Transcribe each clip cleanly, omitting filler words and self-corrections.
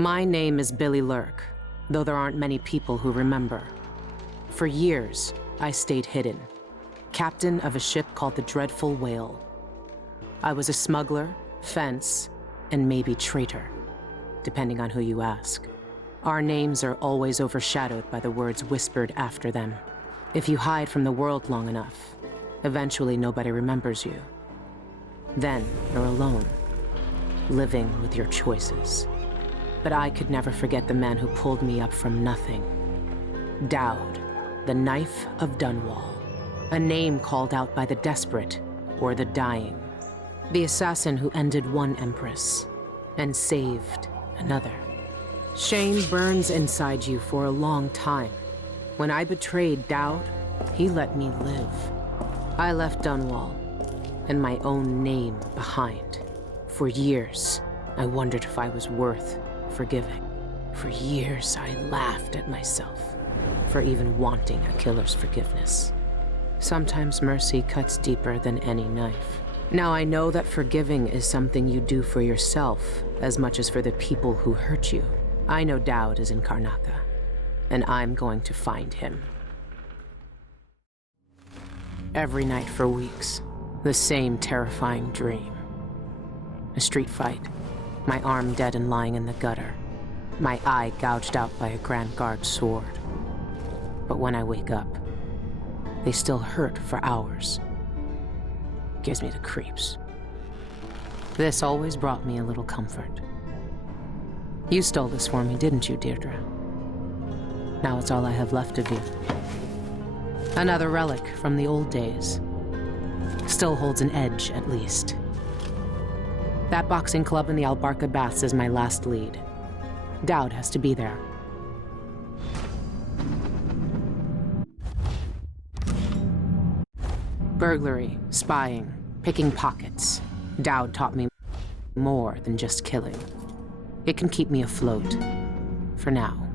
My name is Billy Lurk, though there aren't many people who remember. For years, I stayed hidden, captain of a ship called the Dreadful Whale. I was a smuggler, fence, and maybe traitor, depending on who you ask. Our names are always overshadowed by the words whispered after them. If you hide from the world long enough, eventually nobody remembers you. Then you're alone, living with your choices. But I could never forget the man who pulled me up from nothing. Dowd, the Knife of Dunwall. A name called out by the desperate or the dying. The assassin who ended one empress and saved another. Shame burns inside you for a long time. When I betrayed Dowd, he let me live. I left Dunwall and my own name behind. For years, I wondered if I was worth forgiving. For years, I laughed at myself for even wanting a killer's forgiveness. Sometimes mercy cuts deeper than any knife. Now I know that forgiving is something you do for yourself as much as for the people who hurt you. I know Dowd is in Karnaca, and I'm going to find him. Every night for weeks, the same terrifying dream. A street fight, my arm dead and lying in the gutter, my eye gouged out by a Grand Guard sword. But when I wake up, they still hurt for hours. Gives me the creeps. This always brought me a little comfort. You stole this for me, didn't you, Deirdre? Now it's all I have left of you. Another relic from the old days. Still holds an edge, at least. That boxing club in the Albarca Baths is my last lead. Dowd has to be there. Burglary, spying, picking pockets. Dowd taught me more than just killing. It can keep me afloat, for now.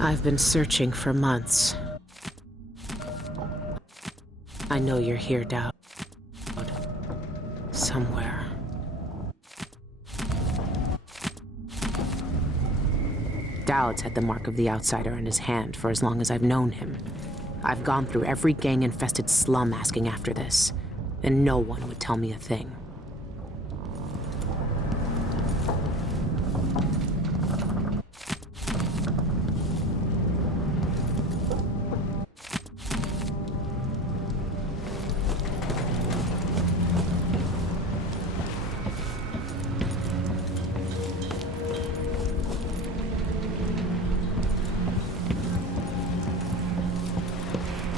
I've been searching for months. I know you're here, Dowd. Somewhere. Dowd's had the mark of the outsider on his hand for as long as I've known him. I've gone through every gang-infested slum asking after this, and no one would tell me a thing.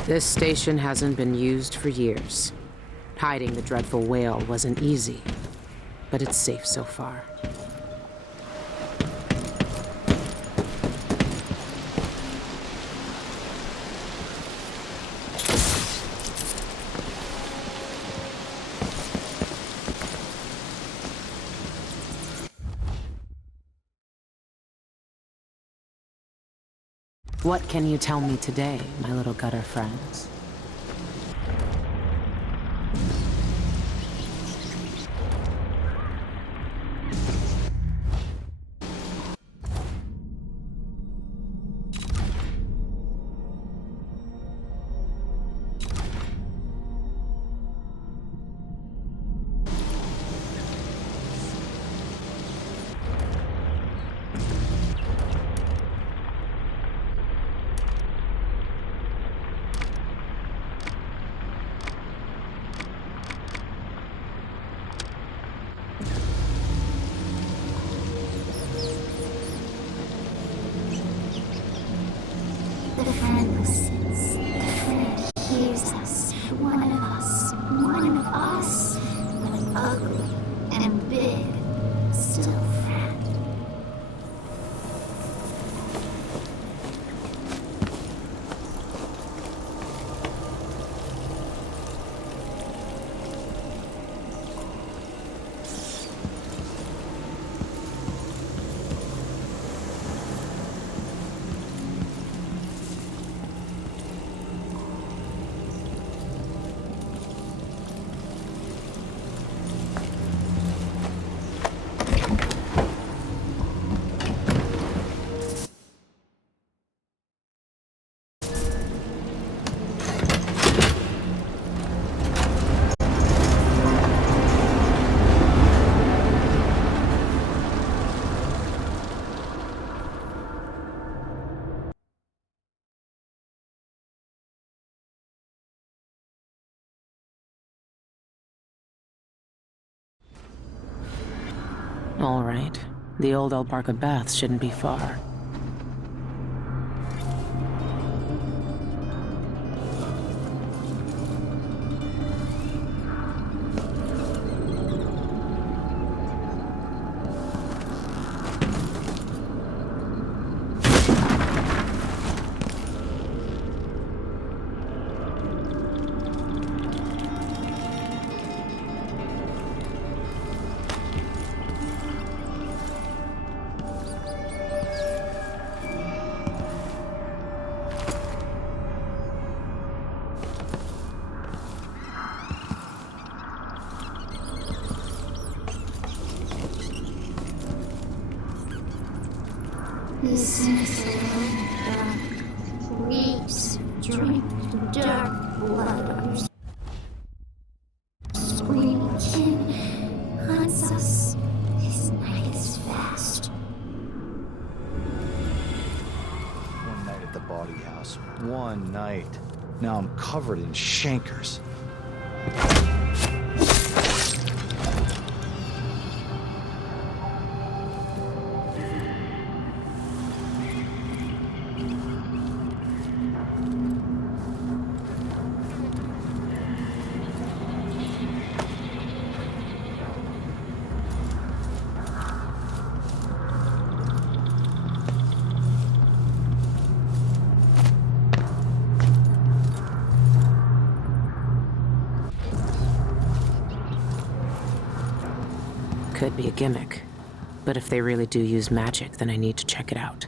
This station hasn't been used for years. Hiding the Dreadful Whale wasn't easy, but it's safe so far. What can you tell me today, my little gutter friends? The friend listens. The friend hears us. One of us, but ugly and big, still friend. All right. The old Albarca Baths shouldn't be far. This is dark. Please drink dark blood. Screaming king hunts us. His night is fast. One night at the body house. One night. Now I'm covered in chancres. Could be a gimmick. But if they really do use magic, then I need to check it out.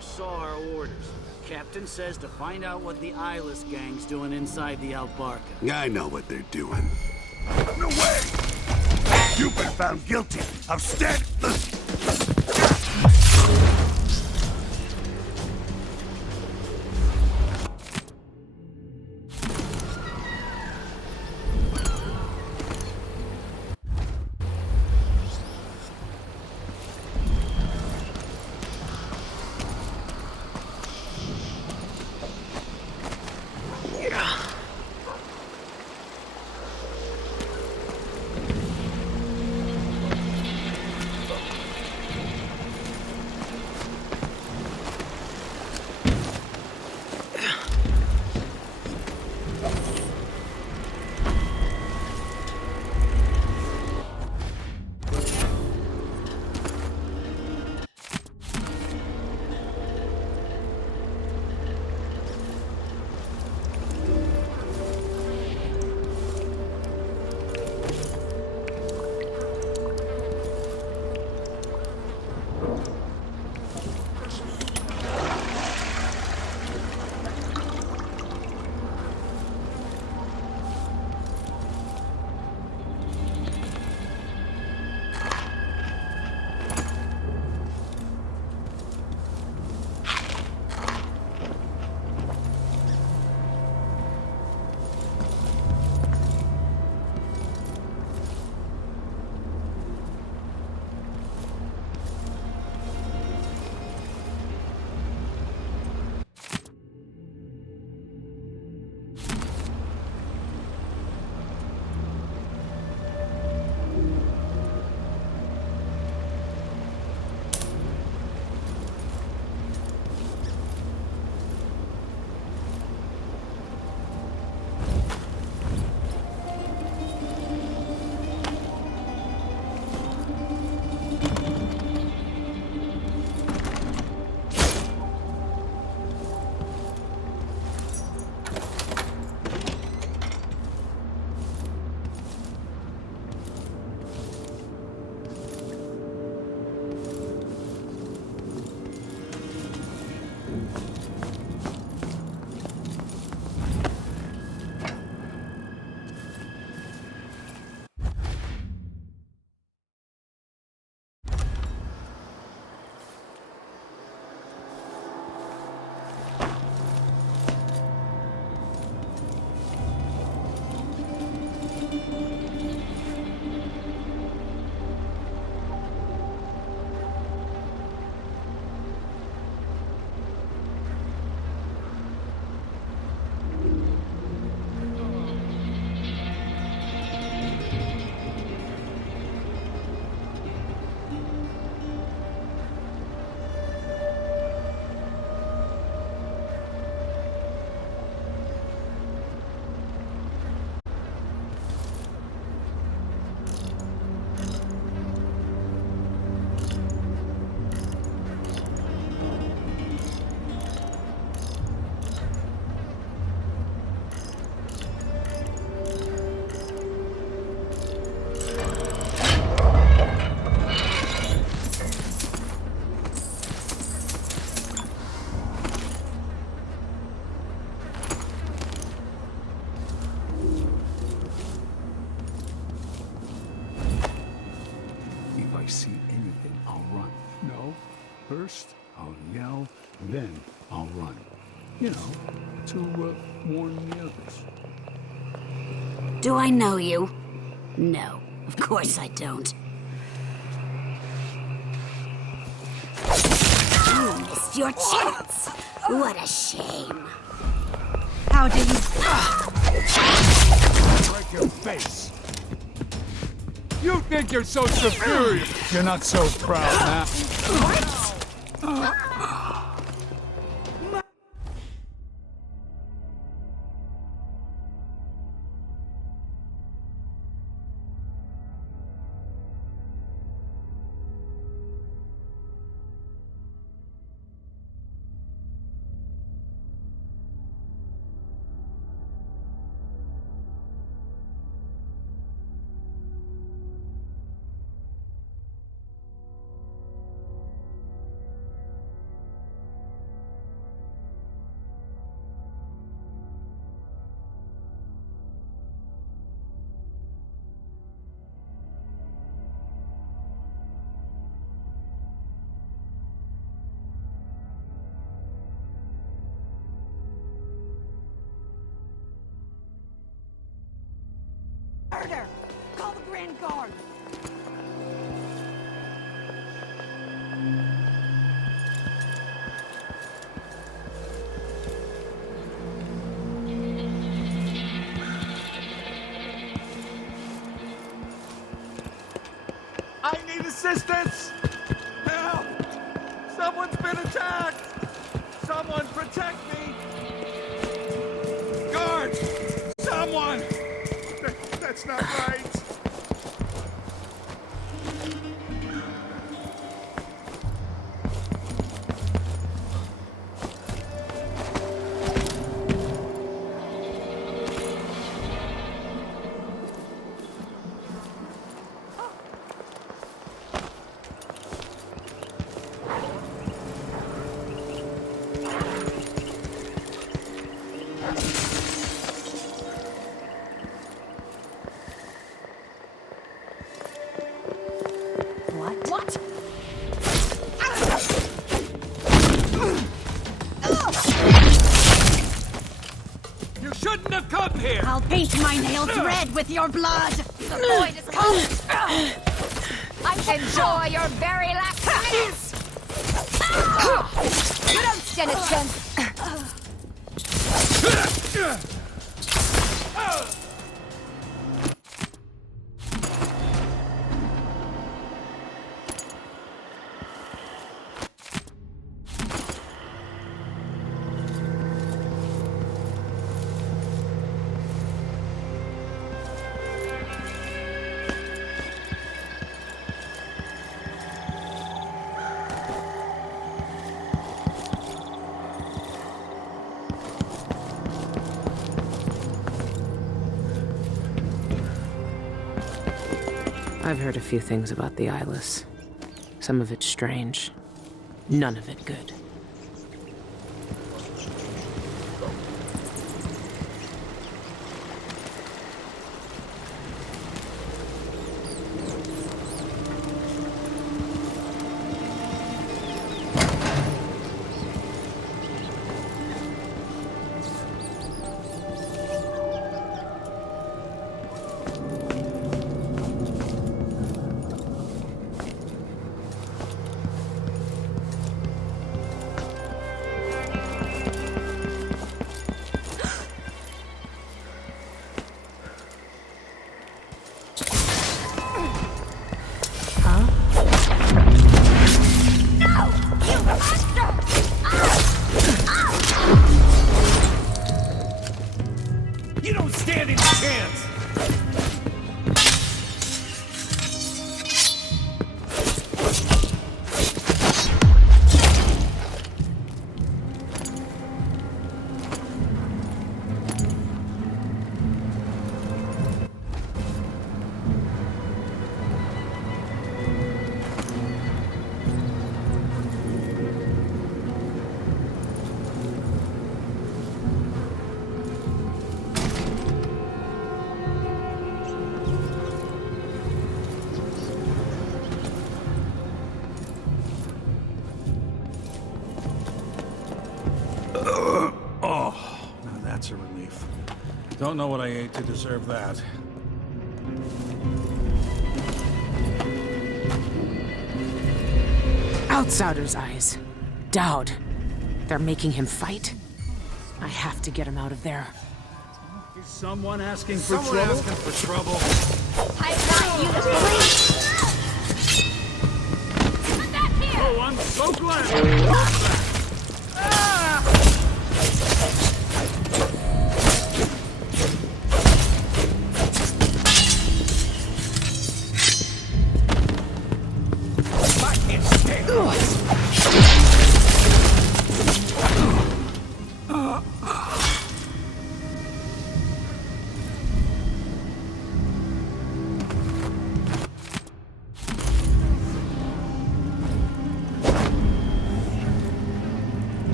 Saw our orders. Captain says to find out what the eyeless gang's doing inside the Albarca. I know what they're doing. No way! You've been found guilty of I see anything, I'll run. No, first I'll yell, then I'll run. You know, to warn the others. Do I know you? No, of course I don't. You missed your chance. What a shame. How do you... Break your face. You think you're so superior. You're not so proud now. Murder! Call the Grand Guard! I need assistance! Help! Someone's been attacked! Someone protect me! Guards! Someone! That's not right! What? You shouldn't have come here! I'll paint my nails red with your blood! The void is coming! Enjoy your very last minutes! You don't stand a chance! I've heard a few things about the Eyeless. Some of it strange. None of it good. Don't know what I ate to deserve that. Outsider's eyes. Dowd. They're making him fight? I have to get him out of there. Is someone asking for trouble? I've got you to believe. Come back here! Oh, I'm so glad!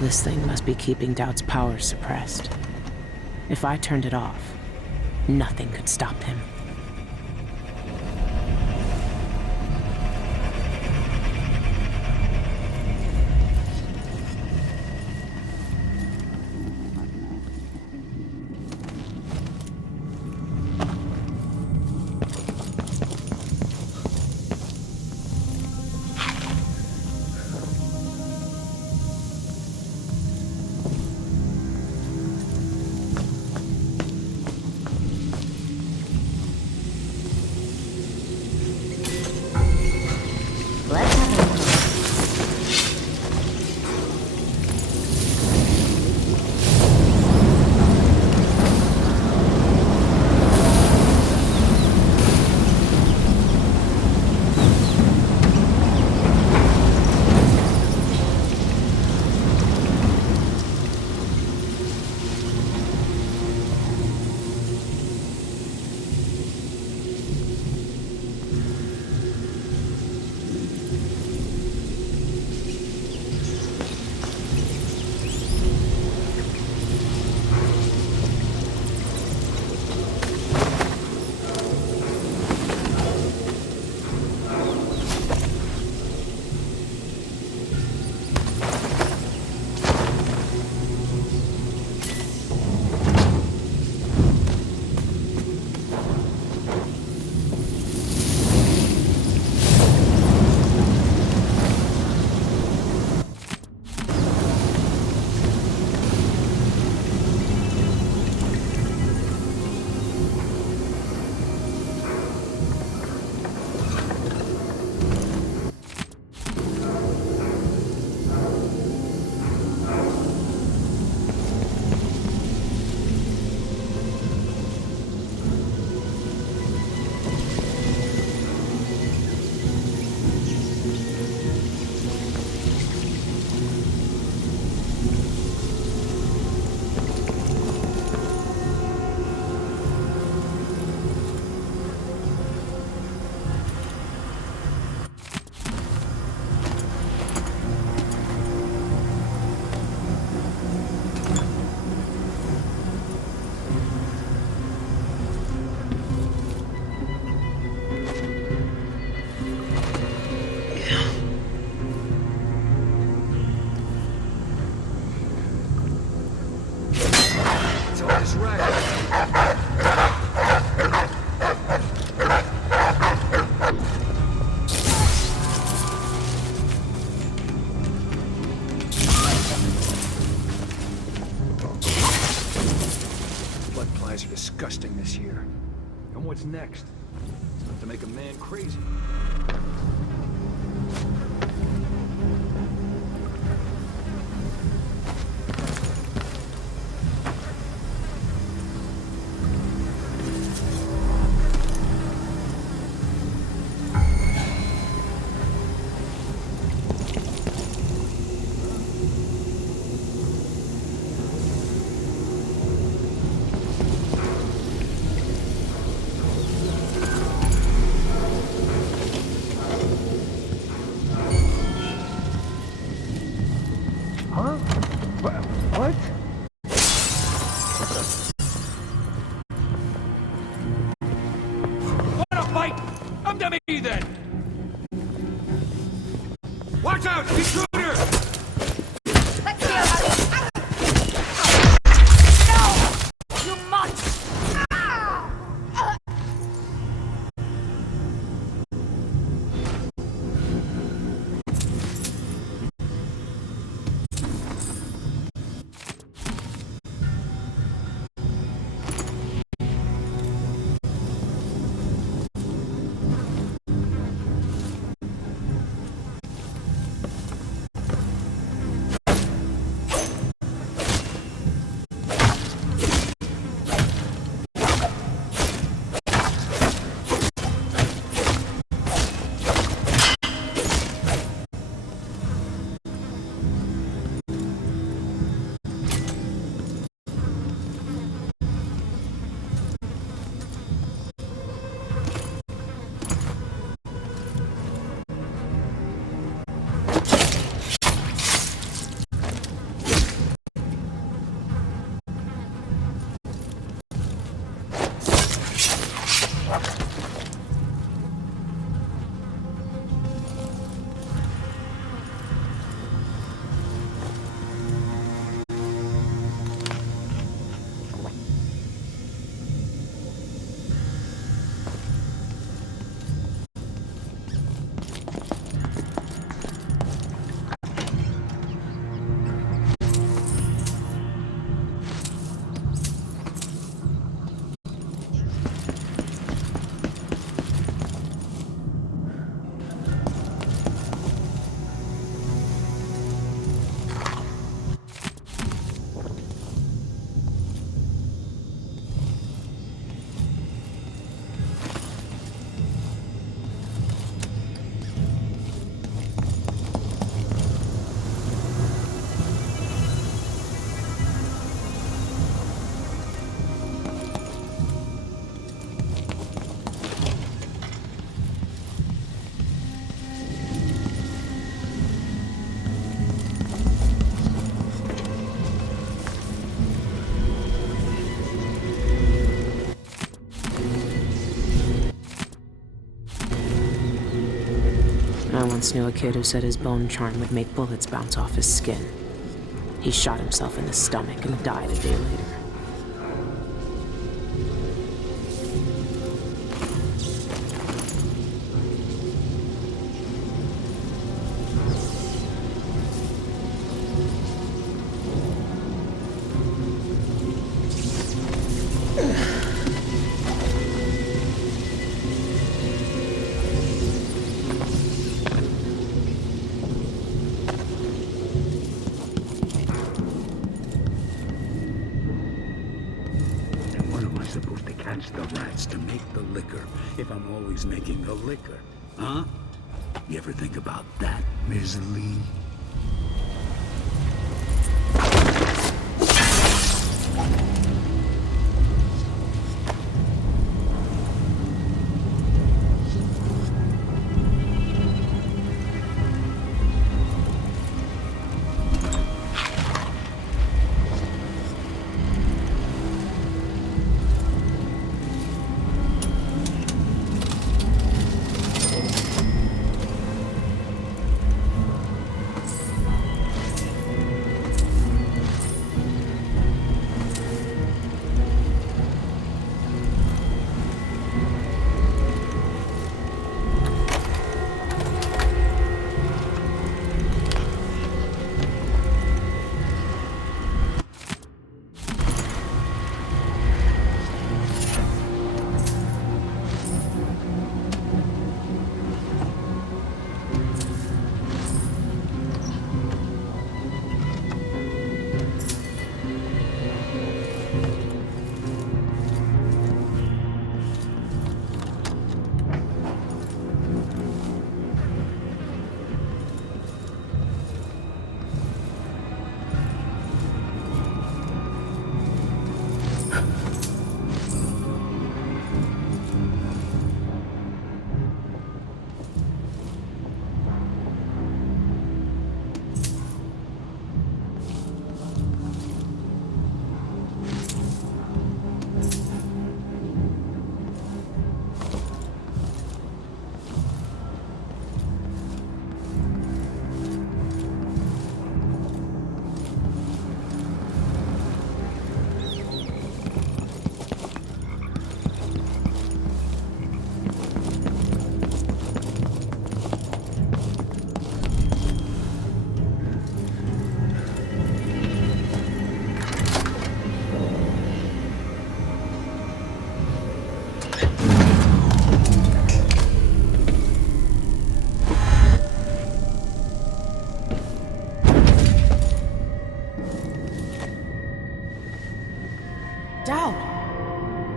This thing must be keeping Dowd's power suppressed. If I turned it off, nothing could stop him. supplies are disgusting this year. And what's next? It's enough to make a man crazy. Huh? What? Wanna fight? Come to me then! Watch out! Intruder! Let's see how No! You must! I once knew a kid who said his bone charm would make bullets bounce off his skin. He shot himself in the stomach and died a day later. Supposed to catch the rats to make the liquor if I'm always making the liquor, huh? You ever think about that, Ms. Lee?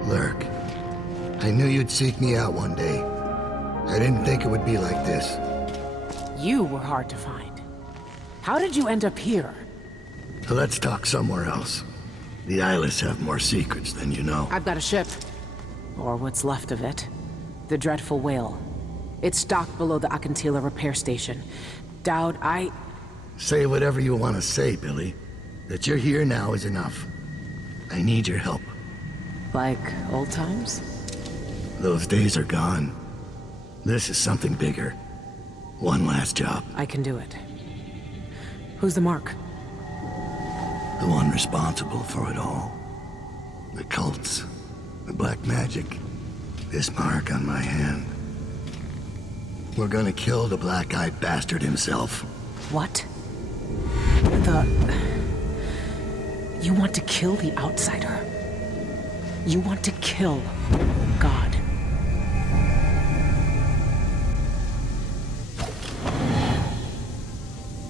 Lurk, I knew you'd seek me out one day. I didn't think it would be like this. You were hard to find. How did you end up here? Let's talk somewhere else. The Eyeless have more secrets than you know. I've got a ship. Or what's left of it. The Dreadful Whale. It's docked below the Akantila repair station. Dowd, Say whatever you want to say, Billy. That you're here now is enough. I need your help. Like old times? Those days are gone. This is something bigger. One last job. I can do it. Who's the mark? The one responsible for it all. The cults. The black magic. This mark on my hand. We're gonna kill the black-eyed bastard himself. What? You want to kill the outsider? You want to kill God?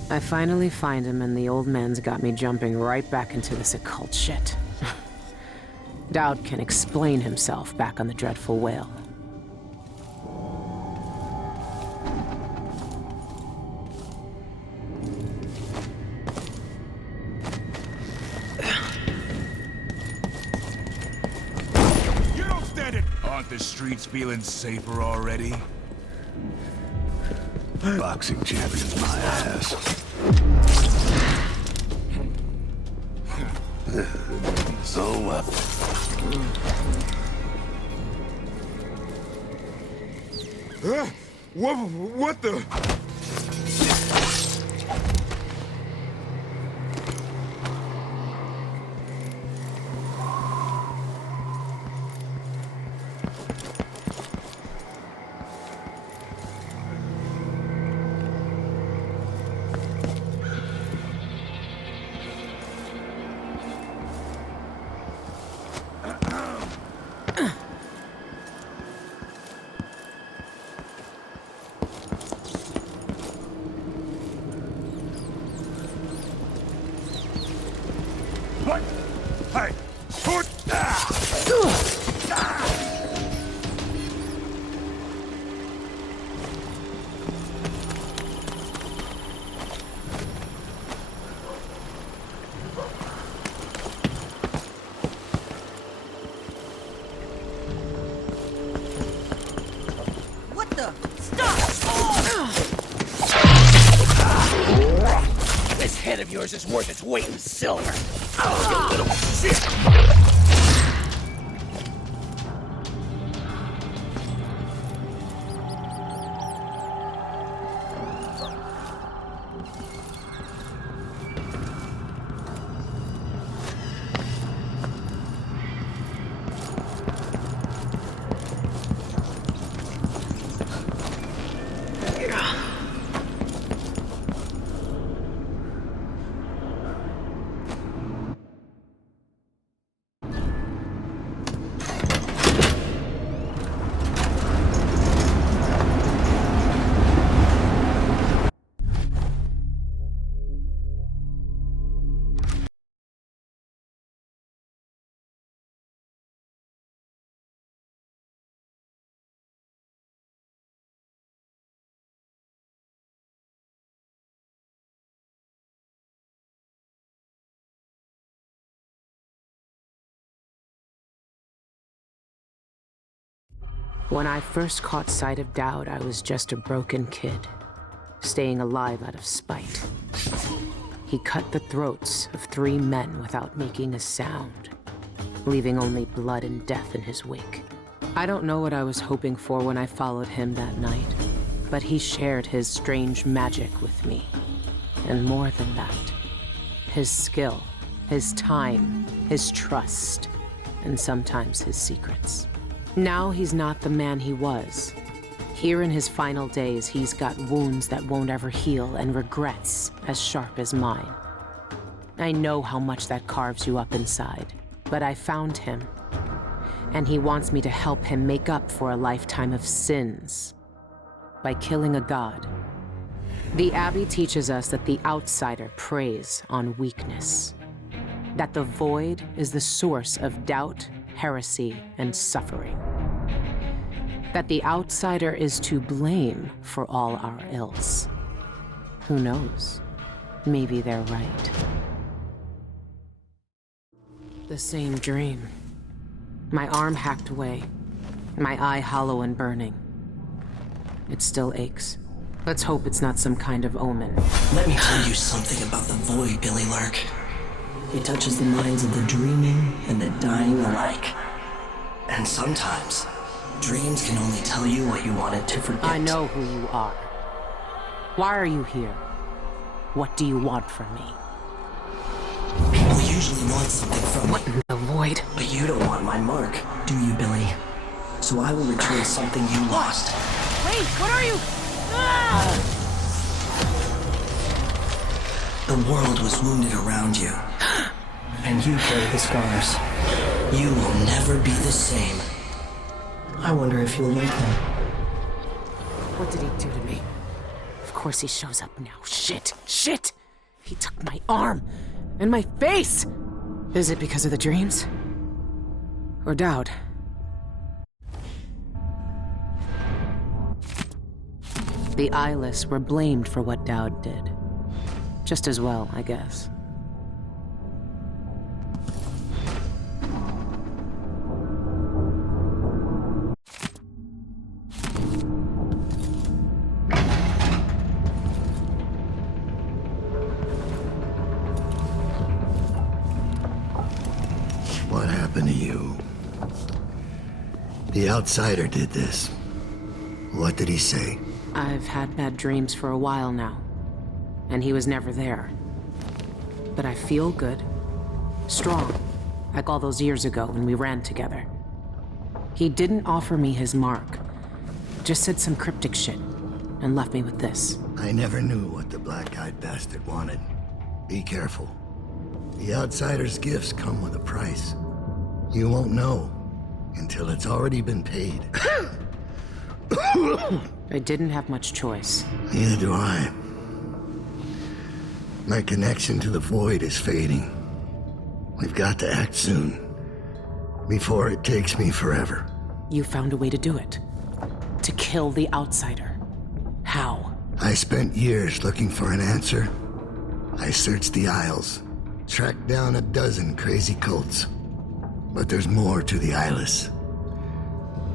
I finally find him, and the old man's got me jumping right back into this occult shit. Dowd can explain himself back on the Dreadful Whale. You don't stand it! Aren't the streets feeling safer already? Boxing champion's my ass. So, What the? what? Hey! Put What the? Stop! This head of yours is worth its weight in silver. Oh, you little shit! When I first caught sight of Dowd, I was just a broken kid, staying alive out of spite. He cut the throats of 3 men without making a sound, leaving only blood and death in his wake. I don't know what I was hoping for when I followed him that night, but he shared his strange magic with me. And more than that, his skill, his time, his trust, and sometimes his secrets. Now he's not the man he was. Here in his final days, he's got wounds that won't ever heal and regrets as sharp as mine. I know how much that carves you up inside, but I found him, and he wants me to help him make up for a lifetime of sins by killing a god. The Abbey teaches us that the outsider preys on weakness, that the void is the source of doubt heresy, and suffering. That the outsider is to blame for all our ills. Who knows? Maybe they're right. The same dream. My arm hacked away, my eye hollow and burning. It still aches. Let's hope it's not some kind of omen. Let me tell you something about the void, Billy Lurk. It touches the minds of the dreaming and the dying alike. And sometimes, dreams can only tell you what you wanted to forget. I know who you are. Why are you here? What do you want from me? People usually want something from What in the void? But you don't want my mark, do you, Billy? So I will return something you lost. Wait, what are you? Ah! The world was wounded around you. And you carry the scars. You will never be the same. I wonder if you'll like them. What did he do to me? Of course he shows up now. Shit! Shit! He took my arm! And my face! Is it because of the dreams? Or doubt? The eyeless were blamed for what Dowd did. Just as well, I guess. What happened to you? The outsider did this. What did he say? I've had bad dreams for a while now, and he was never there. But I feel good, strong, like all those years ago when we ran together. He didn't offer me his mark, just said some cryptic shit, and left me with this. I never knew what the black-eyed bastard wanted. Be careful. The outsider's gifts come with a price. You won't know until it's already been paid. I didn't have much choice. Neither do I. My connection to the void is fading. We've got to act soon, before it takes me forever. You found a way to do it. To kill the outsider. How? I spent years looking for an answer. I searched the Isles, tracked down a dozen crazy cults. But there's more to the Eyeless.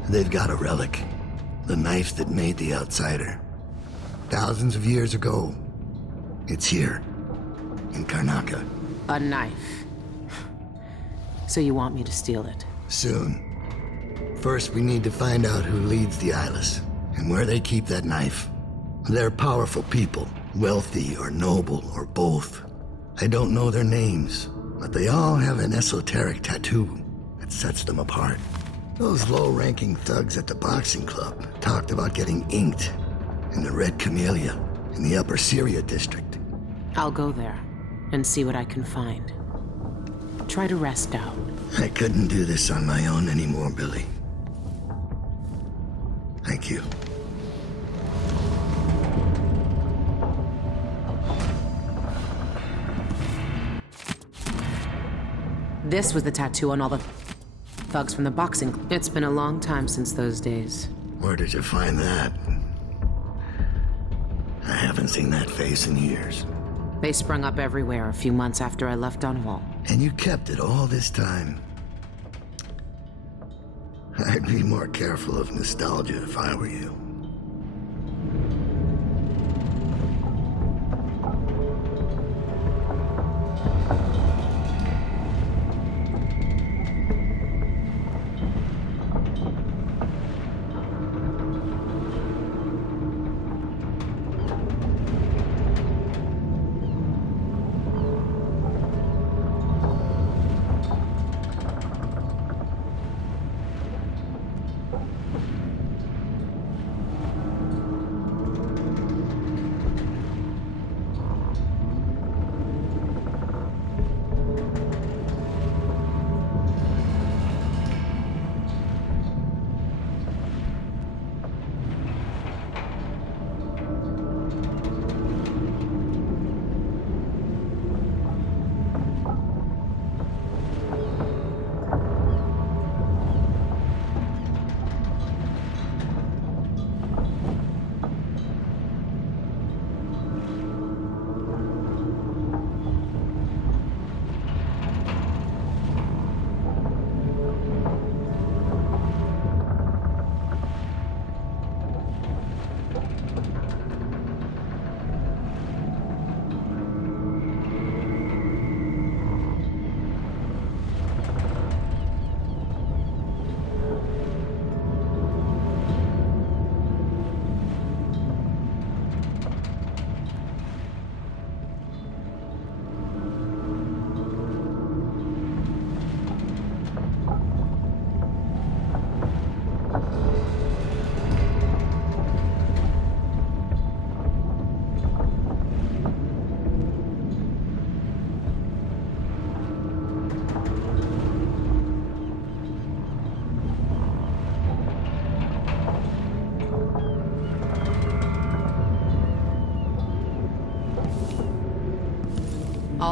They've got a relic. The knife that made the outsider. Thousands of years ago. It's here. In Karnaca. A knife. So you want me to steal it? Soon. First, we need to find out who leads the Eyeless, and where they keep that knife. They're powerful people, wealthy or noble or both. I don't know their names, but they all have an esoteric tattoo that sets them apart. Those low-ranking thugs at the boxing club talked about getting inked in the Red Camellia in the Upper Syria district. I'll go there and see what I can find. Try to rest out. I couldn't do this on my own anymore, Billy. Thank you. This was the tattoo on all the thugs from the boxing club. It's been a long time since those days. Where did you find that? I haven't seen that face in years. They sprung up everywhere a few months after I left Dunwall. And you kept it all this time. I'd be more careful of nostalgia if I were you.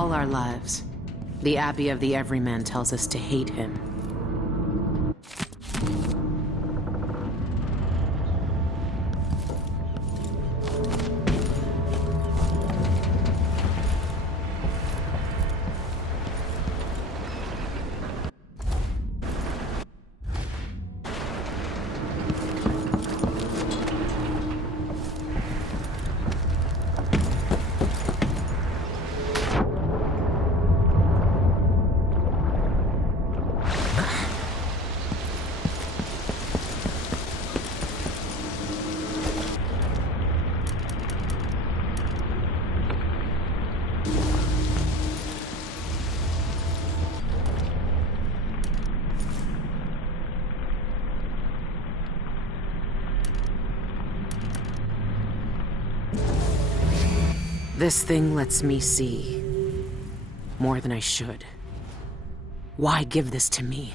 All our lives, the Abbey of the Everyman tells us to hate him. This thing lets me see more than I should. Why give this to me?